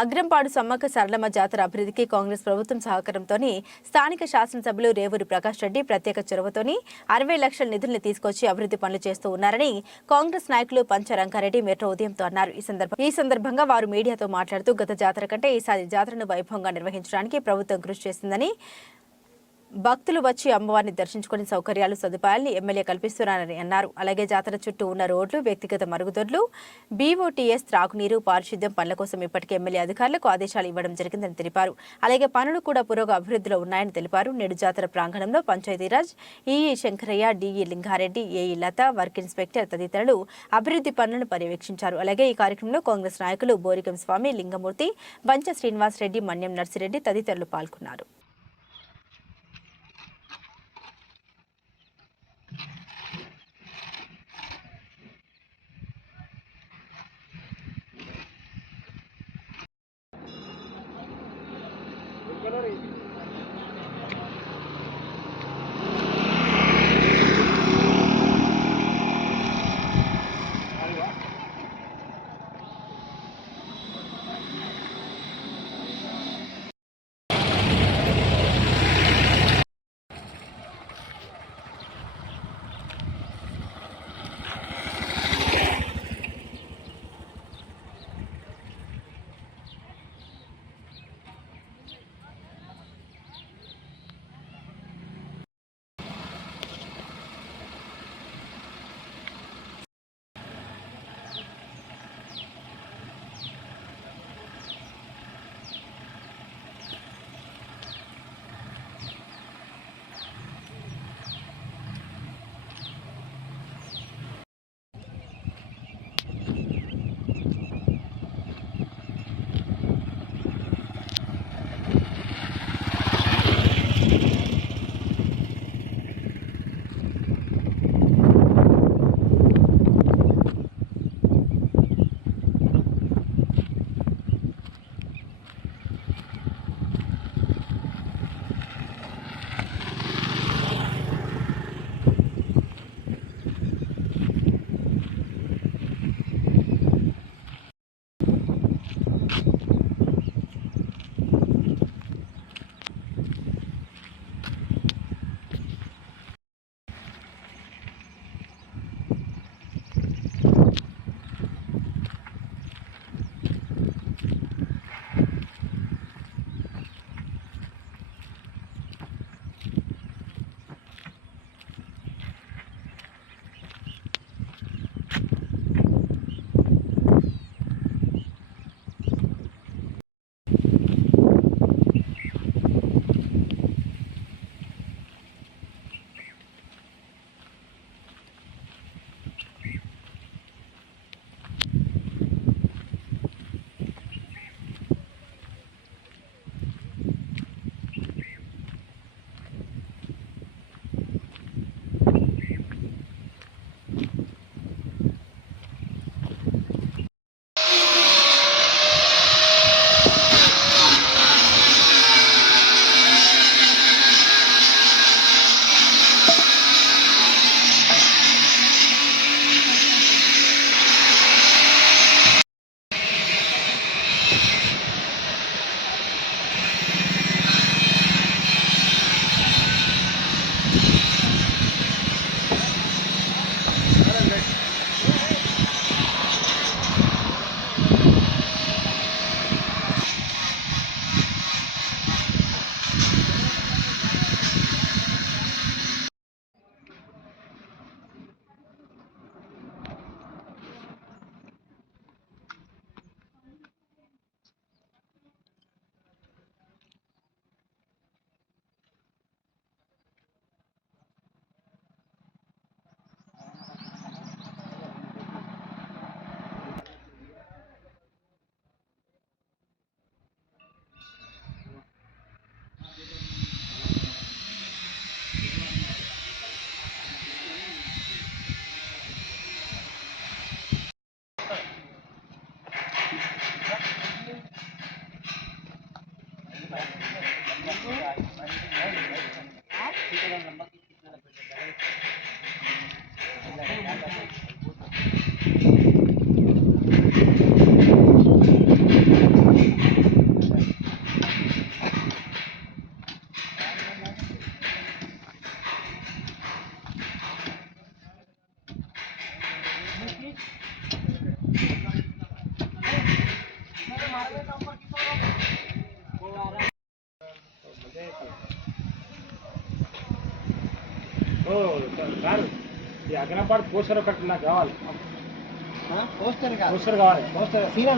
అగ్రంపాడు సమ్మక్క సరళమ్మ జాతర అభివృద్ధికి కాంగ్రెస్ ప్రభుత్వం సహకారంతోని స్థానిక శాసనసభ్యులు రేవూరి ప్రకాష్ రెడ్డి ప్రత్యేక చొరవతోని 60 లక్షల నిధుల్ని తీసుకొచ్చి అభివృద్ధి పనులు చేస్తూ ఉన్నారని కాంగ్రెస్ నాయకులు పంచ రంగారెడ్డి మెట్రో ఉదయంతో అన్నారు. ఈ సందర్భంగా వారు మీడియాతో మాట్లాడుతూ గత జాతర కంటే ఈసారి జాతరను వైభవంగా నిర్వహించడానికి ప్రభుత్వం కృషి చేసిందని, భక్తులు వచ్చి అమ్మవారిని దర్శించుకునే సౌకర్యాలు సదుపాయాలను ఎమ్మెల్యే కల్పిస్తున్నారని అన్నారు. అలాగే జాతర చుట్టూ ఉన్న రోడ్లు, వ్యక్తిగత మరుగుదొడ్లు, బీఓటీఎస్, త్రాగునీరు, పారిశుద్ధ్యం పనుల కోసం ఇప్పటికే ఎమ్మెల్యే అధికారులకు ఆదేశాలు ఇవ్వడం జరిగిందని తెలిపారు. అలాగే పనులు కూడా అభివృద్ధిలో ఉన్నాయని తెలిపారు. నేడు జాతర ప్రాంగణంలో Panchayatiraj EE Shankaraiah, DE Lingareddy, AE Latha, work inspector తదితరులు అభివృద్ధి పనులను పర్యవేక్షించారు. అలాగే ఈ కార్యక్రమంలో కాంగ్రెస్ నాయకులు బోరికం స్వామి, లింగమూర్తి, బంచ శ్రీనివాస్ రెడ్డి, మన్యం నర్సిరెడ్డి తదితరులు పాల్గొన్నారు. సార్ ఈ అగ్రపాడు పోస్టర్ ఒకటి నాకు కావాలి. పోస్టర్ కావాలి. పోస్టర్ సీనా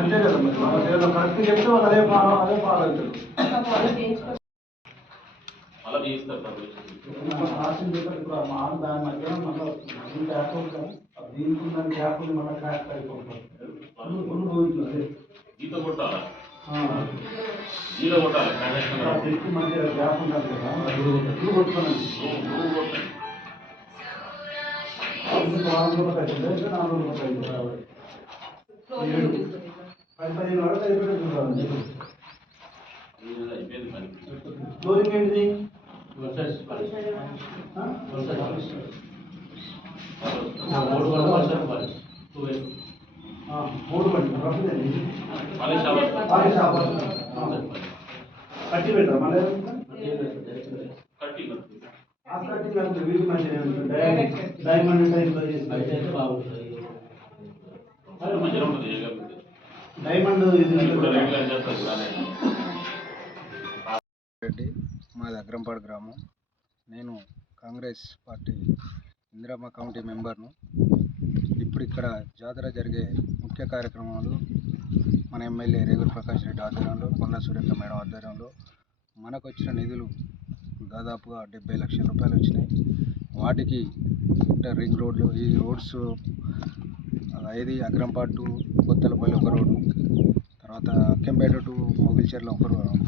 అంతే కదా కరెక్ట్ చెప్తే వాళ్ళు అదే ఫాలో అవుతారు. దీనికి గ్యాప్ మళ్ళీ క్రాక్ అయిపోతుంది. మధ్య గ్యాప్ ఉండాలి కదా, కొట్టుకోండి. ఫ్లోరింగ్ ఏంటిది? మూడు బండి కట్టి పెట్టరా మళ్ళీ వీటి మంచిగా డైమండ్ టైప్లో చేసి డైమండ్ రెడ్డి, మాది అగ్రంపాడు గ్రామం. నేను కాంగ్రెస్ పార్టీ ఇందిరమ్మ కమిటీ మెంబర్ను. ఇప్పుడు ఇక్కడ జాతర జరిగే ముఖ్య కార్యక్రమాలు మన ఎమ్మెల్యే రేగుల ప్రకాష్ రెడ్డి ఆధ్వర్యంలో, కొండ సురేఖ మేడం ఆధ్వర్యంలో మనకు వచ్చిన నిధులు దాదాపుగా 70 లక్షల రూపాయలు వచ్చినాయి. వాటికి ఇంటర్ రింగ్ రోడ్లు, ఈ రోడ్స్ 5 అగ్రంపాడు టు కొత్తలపల్లి ఒక రోడ్డు, తర్వాత అక్కంపేట టు మొగిల్చెర్ల ఒక రోడ్డు,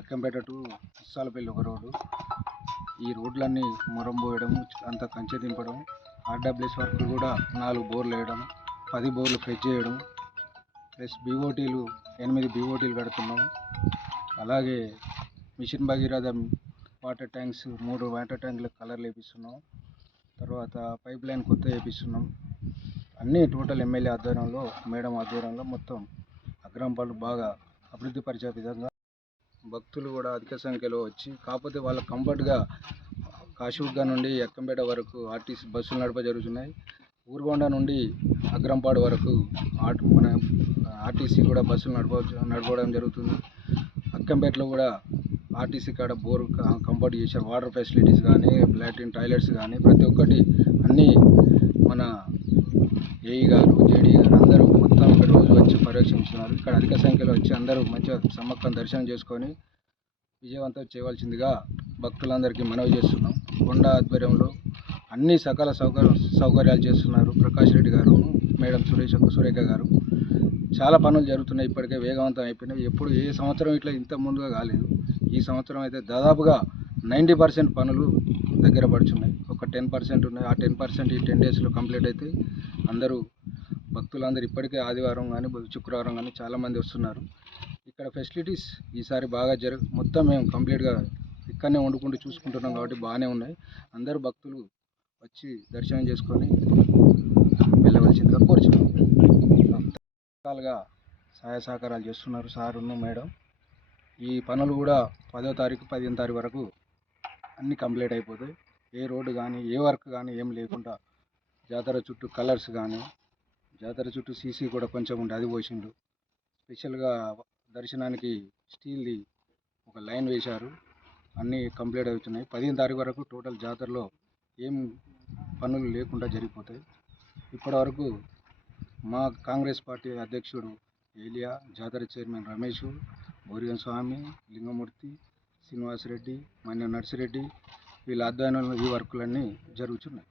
అక్కంపేట టు ఉస్సాలపల్లి ఒక రోడ్డు. ఈ రోడ్లన్నీ మొరం పోయడం, అంతా కంచె దింపడం, ఆర్డబ్ల్యూఎస్ వర్క్ కూడా 4 బోర్లు వేయడం, 10 బోర్లు ఫ్రెష్ చేయడం, ప్లస్ బీఓటీలు 8 బీఓటీలు కడుతున్నాం. అలాగే mission Bhagiratha water tanks 3 water ట్యాంకులకు కలర్లు వేపిస్తున్నాం. తర్వాత పైప్ లైన్ కొత్త వేపిస్తున్నాం. అన్నీ టోటల్ ఎమ్మెల్యే ఆధ్వర్యంలో, మేడం ఆధ్వర్యంలో మొత్తం అగ్రంపాడు బాగా అభివృద్ధి పరిచే విధంగా భక్తులు కూడా అధిక సంఖ్యలో వచ్చి, కాకపోతే వాళ్ళ కంఫర్ట్గా కాశీబుగ్గ నుండి అక్కంపేట వరకు ఆర్టీసీ బస్సులు నడప జరుగుతున్నాయి. ఊరుగొండ నుండి అగ్రంపాడు వరకు మన ఆర్టీసీ కూడా బస్సులు నడపడం జరుగుతుంది. అక్కంపేటలో కూడా ఆర్టీసీ కాడ బోర్ కంఫర్ట్ చేశారు. వాటర్ ఫెసిలిటీస్ కానీ, లాట్రిన్ టాయిలెట్స్ కానీ ప్రతి ఒక్కటి అన్నీ మన ఏఈ గారు, జేడీ గారు అందరూ మొత్తం ఇక్కడ రోజు వచ్చి పర్యవేక్షిస్తున్నారు. ఇక్కడ అధిక సంఖ్యలో వచ్చి అందరూ మంచిగా సమ్మక్కని దర్శనం చేసుకొని విజయవంతం చేయవలసిందిగా భక్తులందరికీ మనవి చేస్తున్నాం. కొండ ఆధ్వర్యంలో అన్ని సకల సౌకర్యాలు చేస్తున్నారు. ప్రకాష్ రెడ్డి గారు, మేడం సురేఖ గారు. చాలా పనులు జరుగుతున్నాయి, ఇప్పటికే వేగవంతం అయిపోయినాయి. ఎప్పుడు ఏ సంవత్సరం ఇట్లా ఇంత ముందుగా కాలేదు. ఈ సంవత్సరం అయితే దాదాపుగా 90% పనులు దగ్గర పడుచున్నాయి. ఒక 10% ఉన్నాయి. ఆ 10% ఈ 10 డేస్లో కంప్లీట్ అయితే అందరూ భక్తులందరూ ఇప్పటికే ఆదివారం కానీ శుక్రవారం కానీ చాలామంది వస్తున్నారు. ఇక్కడ ఫెసిలిటీస్ ఈసారి బాగా మొత్తం మేము కంప్లీట్గా ఇక్కడనే వండుకుంటూ చూసుకుంటున్నాం కాబట్టి బాగానే ఉన్నాయి. అందరూ భక్తులు వచ్చి దర్శనం చేసుకొని వెళ్ళవలసిందిగా కోరుచున్నాం. రకాలుగా సహాయ సహకారాలు చేస్తున్నారు సార్ ఉన్న మేడం. ఈ పనులు కూడా 10వ తారీఖు 15వ తారీఖు వరకు అన్నీ కంప్లీట్ అయిపోతాయి. ఏ రోడ్డు కానీ ఏ వర్క్ కానీ ఏం లేకుండా జాతర చుట్టూ కలర్స్ కానీ జాతర చుట్టూ సీసీ కూడా కొంచెం ఉండే అది పోసిండు. స్పెషల్గా దర్శనానికి స్టీల్ది ఒక లైన్ వేశారు. అన్నీ కంప్లీట్ అవుతున్నాయి. 15వ తారీఖు వరకు టోటల్ జాతరలో ఏం పనులు లేకుండా జరిగిపోతాయి. ఇప్పటివరకు మా కాంగ్రెస్ పార్టీ అధ్యక్షుడు ఏలియా, జాతర చైర్మన్ రమేష్, బోరిగం స్వామి, లింగమూర్తి, శ్రీనివాసరెడ్డి, మన్య నర్సిరెడ్డి వీళ్ళ ఆధ్వర్యంలో ఈ వర్కులన్నీ జరుగుతున్నాయి.